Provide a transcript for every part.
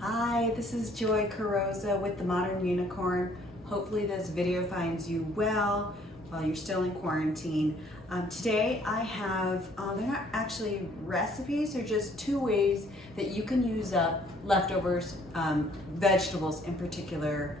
Hi, this is Joy Carrozza with the Modern Unicorn. Hopefully this video finds you well while you're still in quarantine. Today I have, they're not actually recipes, they're just 2 ways that you can use up leftovers, vegetables in particular,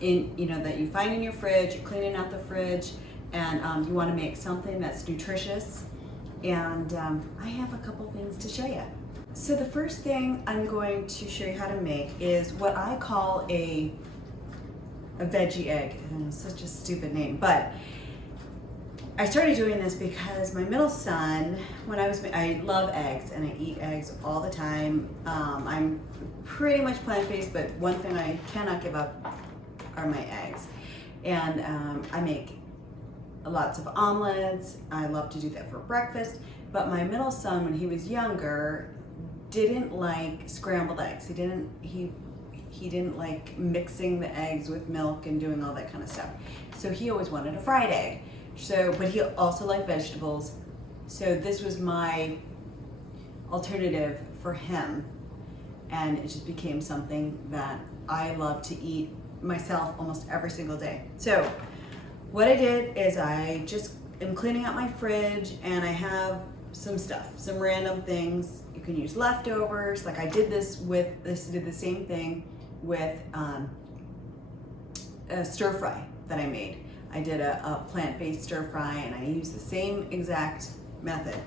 that you find in your fridge. You're cleaning out the fridge and you want to make something that's nutritious. And I have a couple things to show you. So the first thing I'm going to show you how to make is what I call a veggie egg. I know, such a stupid name, but I started doing this because my middle son, I love eggs and I eat eggs all the time. I'm pretty much plant-based, but one thing I cannot give up are my eggs. And I make lots of omelets. I love to do that for breakfast. But my middle son, when he was younger, didn't like scrambled eggs. He didn't like mixing the eggs with milk and doing all that kind of stuff. So he always wanted a fried egg. But he also liked vegetables. So this was my alternative for him. And it just became something that I love to eat myself almost every single day. So what I did is I just am cleaning out my fridge and I have some stuff, some random things. You can use leftovers. Like I did did the same thing with a stir fry that I made. I did a plant-based stir fry and I used the same exact method.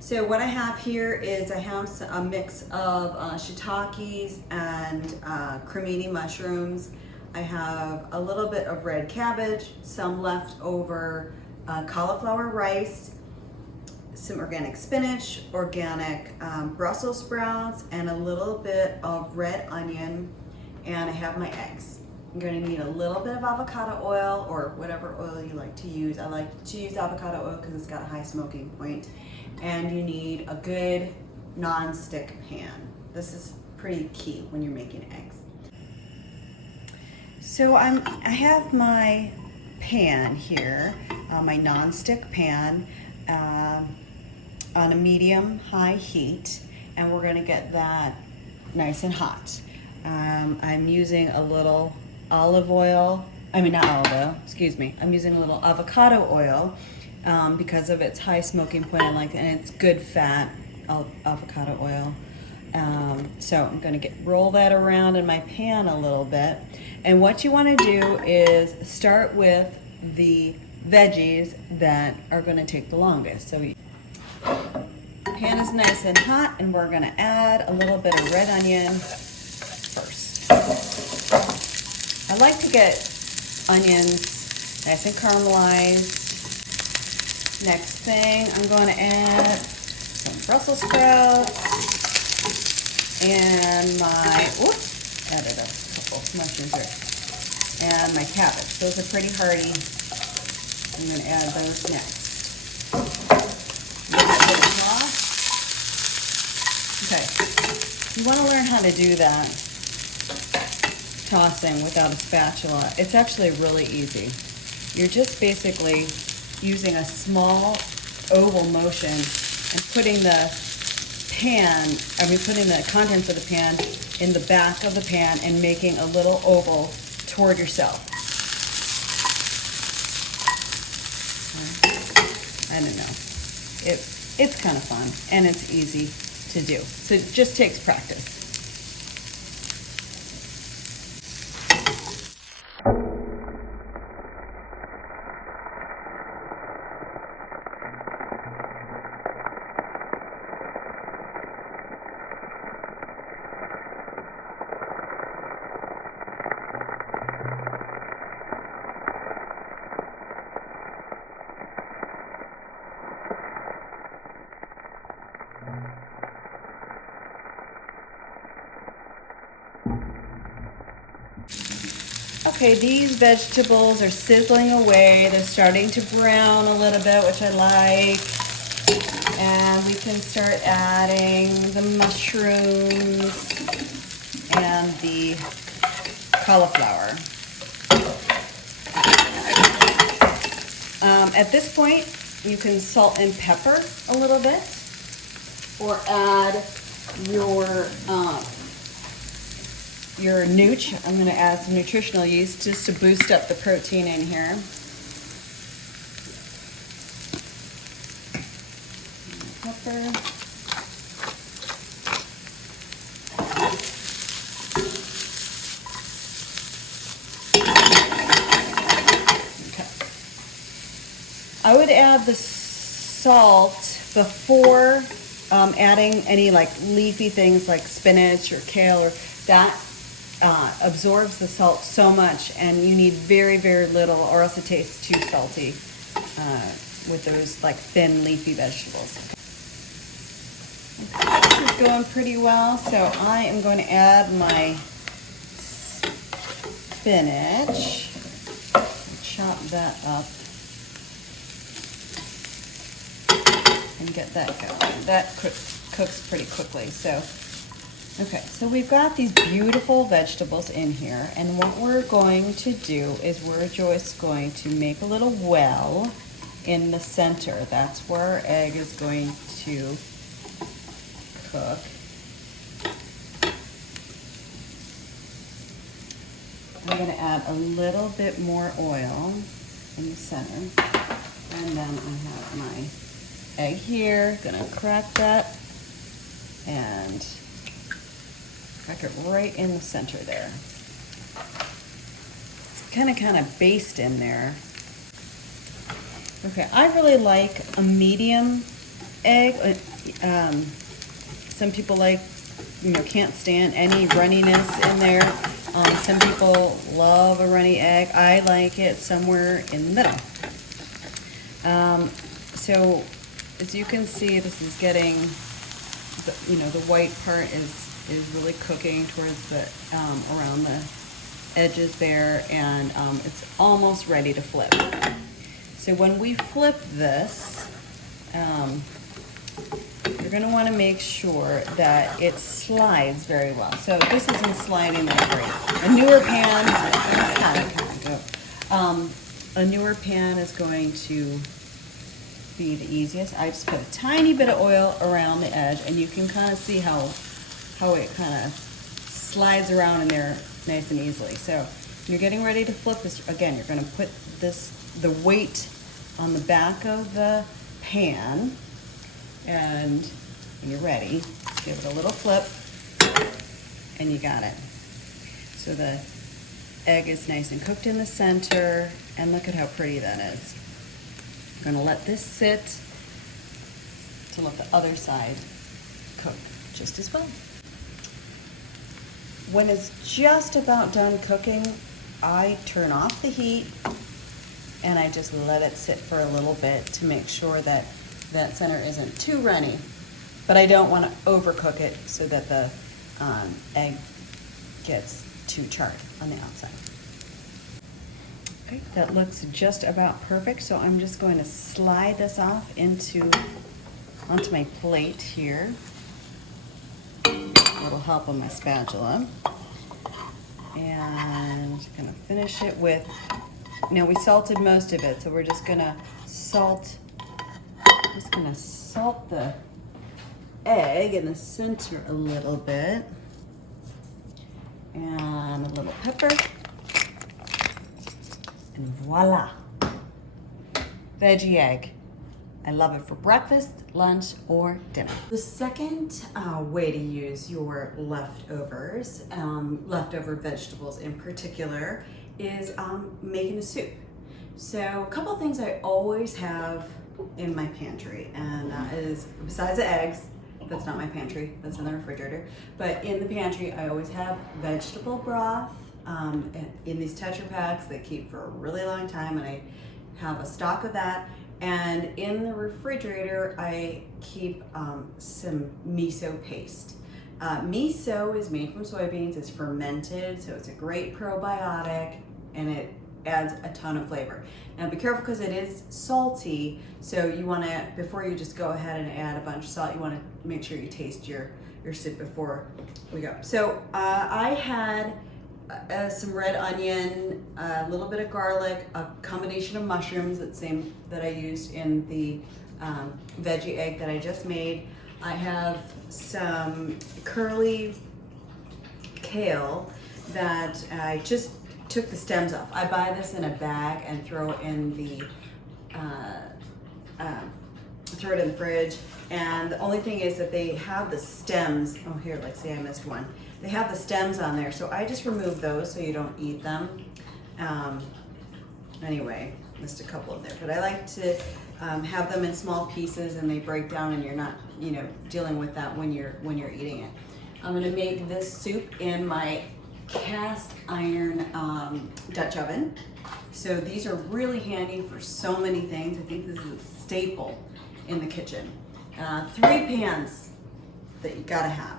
So what I have here is I have a mix of shiitakes and cremini mushrooms. I have a little bit of red cabbage, some leftover cauliflower rice, some organic spinach, organic Brussels sprouts, and a little bit of red onion, and I have my eggs. I'm going to need a little bit of avocado oil or whatever oil you like to use. I like to use avocado oil because it's got a high smoking point. And you need a good non-stick pan. This is pretty key when you're making eggs. So I have my pan here, my non-stick pan, on a medium-high heat, and we're going to get that nice and hot. I'm using a little olive oil. I'm using a little avocado oil because of its high smoking point and it's good fat avocado oil. So I'm going to roll that around in my pan a little bit. And what you want to do is start with the veggies that are going to take the longest. So the pan is nice and hot, and we're going to add a little bit of red onion first. I like to get onions nice and caramelized. Next thing, I'm going to add some Brussels sprouts and added a couple mushrooms there, and my cabbage. Those are pretty hearty. I'm going to add those next. Okay, you want to learn how to do that tossing without a spatula. It's actually really easy. You're just basically using a small oval motion and putting the contents of the pan in the back of the pan and making a little oval toward yourself. I don't know. It's kind of fun and it's easy to do. So it just takes practice. Okay, these vegetables are sizzling away. They're starting to brown a little bit, which I like. And we can start adding the mushrooms and the cauliflower. At this point, you can salt and pepper a little bit, or add your your nooch. I'm going to add some nutritional yeast just to boost up the protein in here. Pepper. I would add the salt before adding any like leafy things like spinach or kale, or that absorbs the salt so much, and you need very, very little, or else it tastes too salty with those like thin leafy vegetables. Okay, this is going pretty well, so I am going to add my spinach, chop that up. And get that going. That cooks pretty quickly. So, okay, so we've got these beautiful vegetables in here, and what we're going to do is we're just going to make a little well in the center. That's where our egg is going to cook. I'm going to add a little bit more oil in the center, and then I have my egg here. Gonna crack that and crack it right in the center there. Kind of baste in there. Okay, I really like a medium egg. Some people like, can't stand any runniness in there. Some people love a runny egg. I like it somewhere in the middle. So as you can see, this is getting, the white part is really cooking towards the, around the edges there, and it's almost ready to flip. So when we flip this, you're gonna wanna make sure that it slides very well. So this isn't sliding that great. A newer pan, a newer pan is going to be the easiest. I just put a tiny bit of oil around the edge, and you can kind of see how it kind of slides around in there nice and easily. So when you're getting ready to flip this, again, you're going to put the weight on the back of the pan, and when you're ready, give it a little flip, and you got it. So the egg is nice and cooked in the center, and look at how pretty that is. I'm going to let this sit to let the other side cook just as well. When it's just about done cooking, I turn off the heat and I just let it sit for a little bit to make sure that that center isn't too runny. But I don't want to overcook it so that the egg gets too charred on the outside. Okay, that looks just about perfect, so I'm just going to slide this off onto my plate here. It'll help on my spatula. And I'm gonna finish it with, we salted most of it, so we're just gonna salt the egg in the center a little bit. And a little pepper. And voila, veggie egg. I love it for breakfast, lunch, or dinner. The second way to use your leftovers, leftover vegetables in particular, is making a soup. So a couple of things I always have in my pantry, and that is, besides the eggs, that's not my pantry, that's in the refrigerator, but in the pantry I always have vegetable broth, in these Tetra Packs that keep for a really long time, and I have a stock of that. And in the refrigerator, I keep some miso paste. Miso is made from soybeans, it's fermented, so it's a great probiotic, and it adds a ton of flavor. Now be careful because it is salty, so you want to, before you just go ahead and add a bunch of salt, you want to make sure you taste your soup before we go. So I had some red onion, a little bit of garlic, a combination of mushrooms, that same that I used in the veggie egg that I just made. I have some curly kale. that I just took the stems off. I buy this in a bag and throw it in the fridge. And the only thing is that they have the stems. Oh, here, let's see, I missed one. They have the stems on there, so I just remove those so you don't eat them. Anyway, missed a couple of there, but I like to have them in small pieces and they break down, and you're not, you know, dealing with that when you're eating it. I'm gonna make this soup in my cast iron Dutch oven. So these are really handy for so many things. I think this is a staple in the kitchen. 3 pans that you gotta have.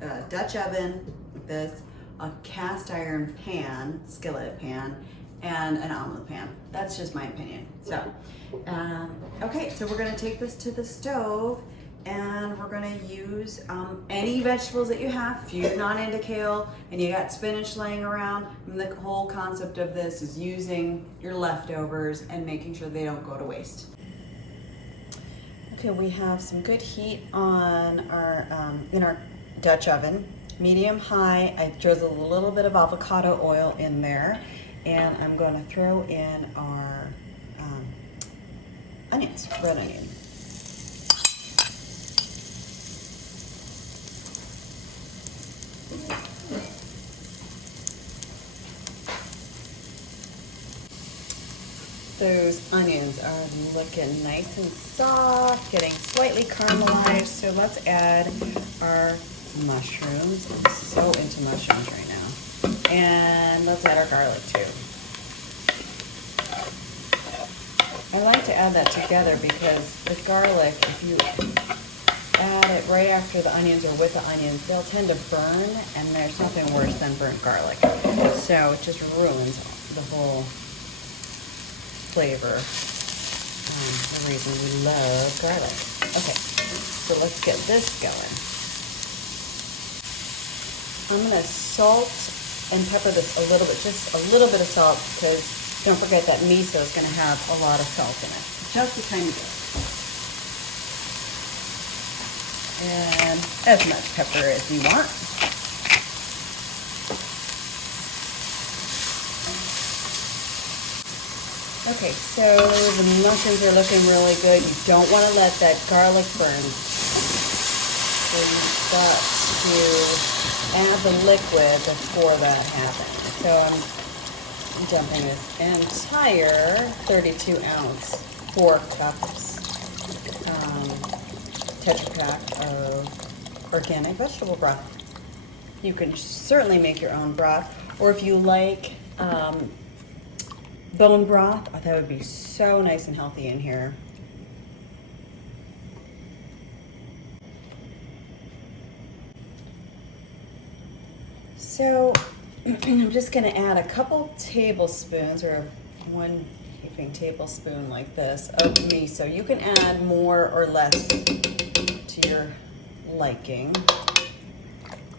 A Dutch oven like this, a cast iron pan, skillet pan, and an omelet pan. That's just my opinion. So, okay, so we're gonna take this to the stove and we're gonna use any vegetables that you have. If you're not into kale and you got spinach laying around, the whole concept of this is using your leftovers and making sure they don't go to waste. Okay, we have some good heat on our in our Dutch oven, medium high. I threw a little bit of avocado oil in there, and I'm going to throw in our onions, red onion. Those onions are looking nice and soft, getting slightly caramelized. So let's add our mushrooms. I'm so into mushrooms right now. And let's add our garlic too. I like to add that together because the garlic, if you add it right after the onions or with the onions, they'll tend to burn, and there's nothing worse than burnt garlic. So it just ruins the whole flavor. The reason we love garlic. Okay, so let's get this going. I'm gonna salt and pepper this a little bit, just a little bit of salt, because don't forget that miso is gonna have a lot of salt in it. Just a tiny bit. And as much pepper as you want. Okay, so the mushrooms are looking really good. You don't want to let that garlic burn. So you start to add the liquid before that happens. So I'm dumping this entire 32-ounce 4 cups Tetra Pak of organic vegetable broth. You can certainly make your own broth, or if you like bone broth, that would be so nice and healthy in here. So I'm just going to add a couple tablespoons, or 1 heaping tablespoon like this, of miso. You can add more or less to your liking.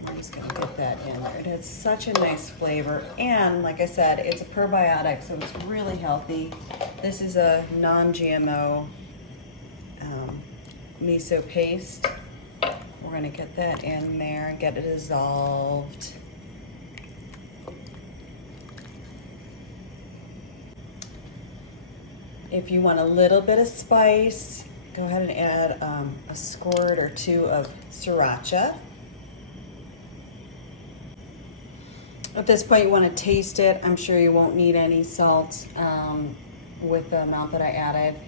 I'm just going to get that in there. It has such a nice flavor, and like I said, it's a probiotic, so it's really healthy. This is a non-GMO miso paste. We're going to get that in there and get it dissolved. If you want a little bit of spice, go ahead and add a squirt or 2 of sriracha. At this point, you want to taste it. I'm sure you won't need any salt with the amount that I added.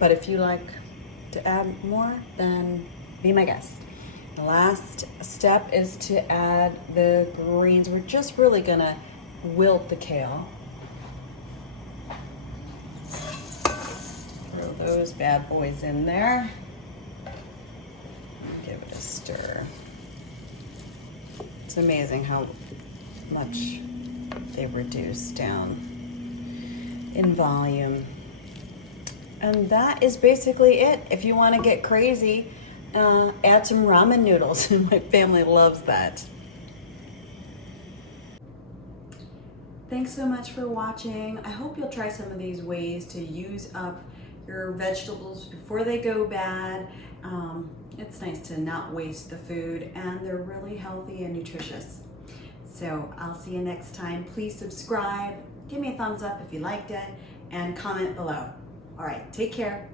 But if you like to add more, then be my guest. The last step is to add the greens. We're just really going to wilt the kale. Throw those bad boys in there. Give it a stir. It's amazing how much they reduce down in volume. And that is basically it. If you want to get crazy, add some ramen noodles. My family loves that. Thanks so much for watching. I hope you'll try some of these ways to use up your vegetables before they go bad. It's nice to not waste the food, and they're really healthy and nutritious. So I'll see you next time. Please subscribe, give me a thumbs up if you liked it, and comment below. All right, take care.